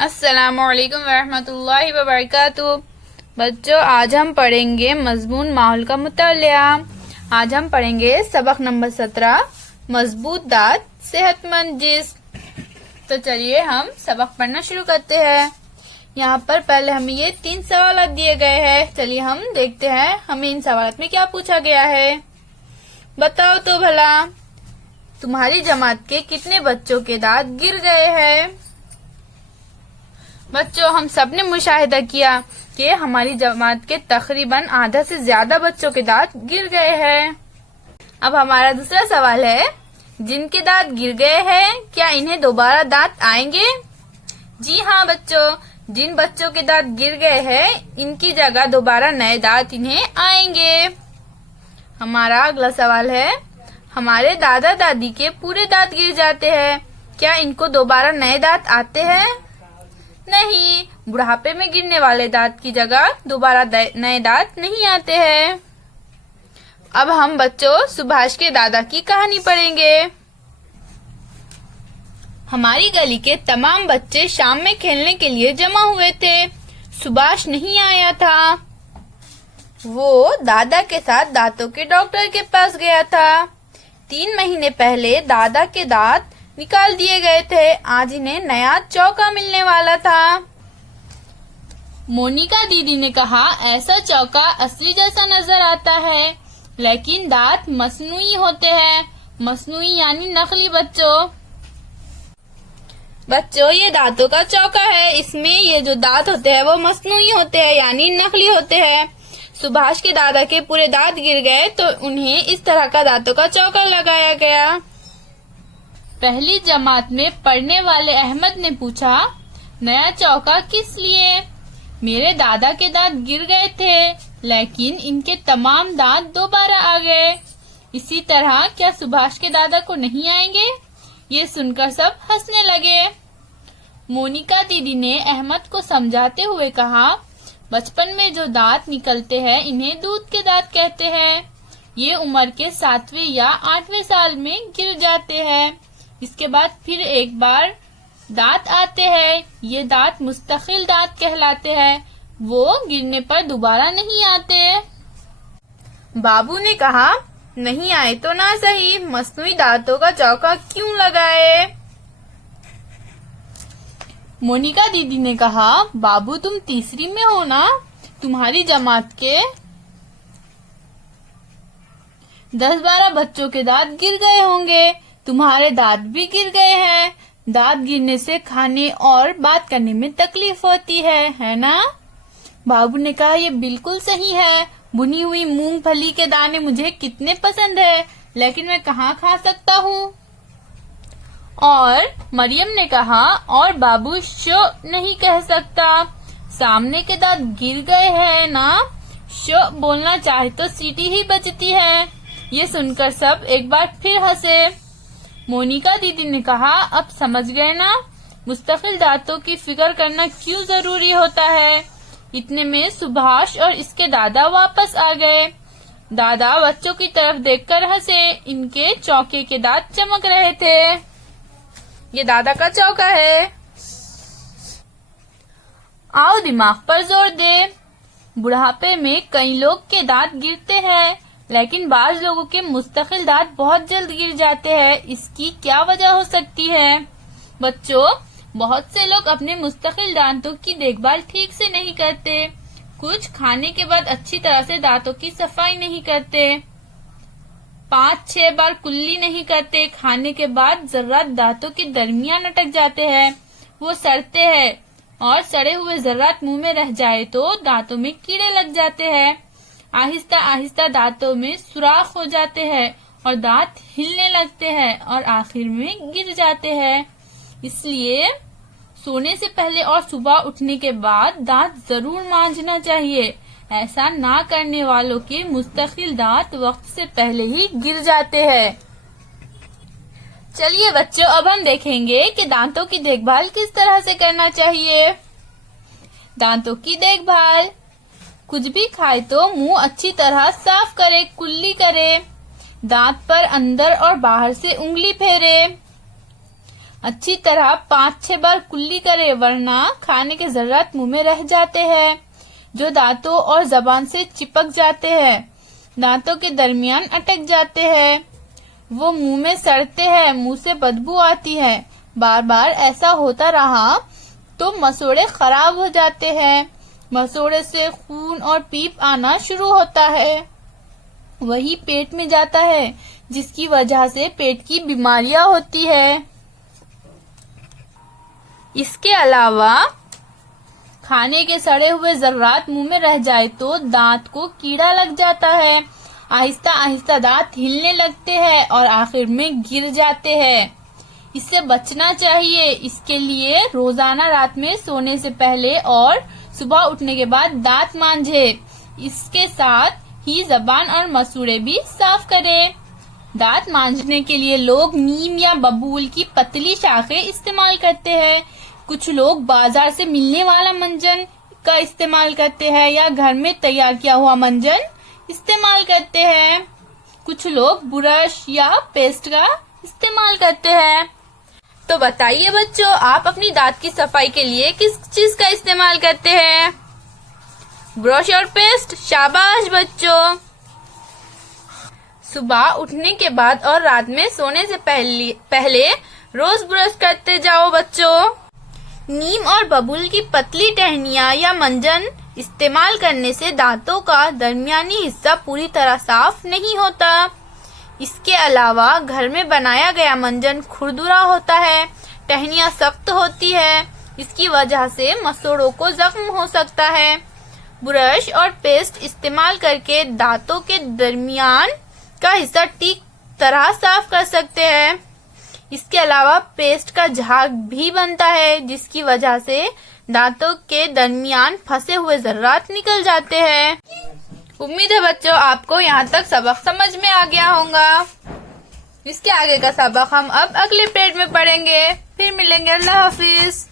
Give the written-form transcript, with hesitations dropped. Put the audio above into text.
अस्सलामुअलैकुम वरहमतुल्लाहि वबरकातुहू। बच्चों, आज हम पढ़ेंगे मजमून माहौल का मुतालिया। आज हम पढ़ेंगे सबक नंबर 17, मजबूत दांत सेहतमंद जिस्म। तो चलिए हम सबक पढ़ना शुरू करते हैं। यहाँ पर पहले हमें ये 3 सवाल दिए गए हैं। चलिए हम देखते हैं हमें इन सवालों में क्या पूछा गया है। बताओ तो भला, तुम्हारी जमात के कितने बच्चों के दांत गिर गए हैं? बच्चों, हम सब ने मुशाहिदा किया कि हमारी जमात के तकरीबन आधा से ज्यादा बच्चों के दांत गिर गए हैं। अब हमारा दूसरा सवाल है, जिनके दांत गिर गए हैं क्या इन्हें दोबारा दांत आएंगे? जी हाँ बच्चों, जिन बच्चों के दांत गिर गए हैं इनकी जगह दोबारा नए दांत इन्हें आएंगे। हमारा अगला सवाल है, हमारे दादा दादी के पूरे दांत गिर जाते हैं, क्या इनको दोबारा नए दांत आते हैं? नहीं, बुढ़ापे में गिरने वाले दांत की जगह दोबारा नए दांत नहीं आते हैं। अब हम बच्चों सुभाष के दादा की कहानी पढ़ेंगे। हमारी गली के तमाम बच्चे शाम में खेलने के लिए जमा हुए थे। सुभाष नहीं आया था। वो दादा के साथ दांतों के डॉक्टर के पास गया था। 3 महीने पहले दादा के दांत निकाल दिए गए थे। आज इन्हें नया चौका मिलने वाला था। मोनिका दीदी ने कहा, ऐसा चौका असली जैसा नजर आता है, लेकिन दांत मसनूई होते हैं। मसनूई यानी नकली बच्चों ये दांतों का चौका है। इसमें ये जो दांत होते हैं वो मसनूई होते हैं यानी नकली होते हैं। सुभाष के दादा के पूरे दांत गिर गए तो उन्हें इस तरह का दांतों का चौका लगाया गया। पहली जमात में पढ़ने वाले अहमद ने पूछा, नया चौका किस लिए? मेरे दादा के दांत गिर गए थे, लेकिन इनके तमाम दांत दोबारा आ गए। इसी तरह क्या सुभाष के दादा को नहीं आएंगे? ये सुनकर सब हंसने लगे। मोनिका दीदी ने अहमद को समझाते हुए कहा, बचपन में जो दांत निकलते हैं इन्हें दूध के दांत कहते हैं। ये उम्र के 7वें या 8वें साल में गिर जाते हैं। इसके बाद फिर एक बार दांत आते हैं। ये दांत मुस्तकिल दांत कहलाते हैं। वो गिरने पर दोबारा नहीं आते। बाबू ने कहा, नहीं आए तो ना सही, मसनूई दांतों का चौका क्यों लगाए? मोनिका दीदी ने कहा, बाबू तुम तीसरी में हो ना, तुम्हारी जमात के 10-12 बच्चों के दांत गिर गए होंगे। तुम्हारे दांत भी गिर गए हैं। दांत गिरने से खाने और बात करने में तकलीफ होती है ना? बाबू ने कहा, ये बिल्कुल सही है। भुनी हुई मूंगफली के दाने मुझे कितने पसंद है, लेकिन मैं कहाँ खा सकता हूँ? और मरियम ने कहा, और बाबू शो नहीं कह सकता, सामने के दांत गिर गए हैं ना। शो बोलना चाहे तो सीटी ही बजती है। ये सुनकर सब एक बार फिर हंसे। मोनिका दीदी ने कहा, अब समझ गए ना, मुस्तकिल दांतों की फिक्र करना क्यों जरूरी होता है। इतने में सुभाष और इसके दादा वापस आ गए। दादा बच्चों की तरफ देखकर हंसे। इनके चौके के दांत चमक रहे थे। ये दादा का चौका है। आओ दिमाग पर जोर दे। बुढ़ापे में कई लोग के दांत गिरते हैं, लेकिन बाज लोगों के मुस्तकिल दांत बहुत जल्द गिर जाते हैं। इसकी क्या वजह हो सकती है? बच्चों, बहुत से लोग अपने मुस्तकिल दांतों की देखभाल ठीक से नहीं करते। कुछ खाने के बाद अच्छी तरह से दांतों की सफाई नहीं करते। 5-6 बार कुल्ली नहीं करते। खाने के बाद जर्रात दांतों के दरमियान अटक जाते हैं, वो सड़ते हैं, और सड़े हुए जर्रात मुंह में रह जाए तो दांतों में कीड़े लग जाते हैं। आहिस्ता आहिस्ता दांतों में सुराख हो जाते हैं और दांत हिलने लगते हैं और आखिर में गिर जाते हैं। इसलिए सोने से पहले और सुबह उठने के बाद दांत जरूर मांजना चाहिए। ऐसा ना करने वालों के मुस्तकिल दांत वक्त से पहले ही गिर जाते हैं। चलिए बच्चों, अब हम देखेंगे कि दांतों की देखभाल किस तरह से करना चाहिए। दांतों की देखभाल, कुछ भी खाए तो मुंह अच्छी तरह साफ करे, कुल्ली करे, दांत पर अंदर और बाहर से उंगली फेरे, अच्छी तरह 5-6 बार कुल्ली करे, वरना खाने के जर्रात मुंह में रह जाते हैं जो दांतों और जबान से चिपक जाते हैं, दांतों के दरमियान अटक जाते हैं, वो मुंह में सड़ते हैं, मुंह से बदबू आती है। बार बार ऐसा होता रहा तो मसूड़े खराब हो जाते हैं, मसूड़े से खून और पीप आना शुरू होता है, वही पेट में जाता है, जिसकी वजह से पेट की बीमारियां होती है। इसके अलावा खाने के सड़े हुए जर्रात मुंह में रह जाए तो दांत को कीड़ा लग जाता है, आहिस्ता आहिस्ता दांत हिलने लगते हैं और आखिर में गिर जाते हैं। इससे बचना चाहिए। इसके लिए रोजाना रात में सोने से पहले और सुबह उठने के बाद दांत मांजे। इसके साथ ही जबान और मसूड़े भी साफ करें। दांत मांजने के लिए लोग नीम या बबूल की पतली शाखें इस्तेमाल करते हैं। कुछ लोग बाजार से मिलने वाला मंजन का इस्तेमाल करते हैं या घर में तैयार किया हुआ मंजन इस्तेमाल करते हैं। कुछ लोग ब्रश या पेस्ट का इस्तेमाल करते हैं। तो बताइए बच्चों, आप अपनी दांत की सफाई के लिए किस चीज का इस्तेमाल करते हैं? ब्रश और पेस्ट। शाबाश बच्चों। सुबह उठने के बाद और रात में सोने से पहले रोज ब्रश करते जाओ बच्चों। नीम और बबूल की पतली टहनियाँ या मंजन इस्तेमाल करने से दांतों का दरमियानी हिस्सा पूरी तरह साफ नहीं होता। इसके अलावा घर में बनाया गया मंजन खुरदुरा होता है, टहनियाँ सख्त होती है, इसकी वजह से मसूड़ों को जख्म हो सकता है। ब्रश और पेस्ट इस्तेमाल करके दांतों के दरमियान का हिस्सा ठीक तरह साफ कर सकते हैं। इसके अलावा पेस्ट का झाग भी बनता है, जिसकी वजह से दांतों के दरमियान फंसे हुए जर्रात निकल जाते हैं। उम्मीद है बच्चों आपको यहाँ तक सबक समझ में आ गया होगा। इसके आगे का सबक हम अब अगले पीरियड में पढ़ेंगे। फिर मिलेंगे। अल्लाह हाफिज।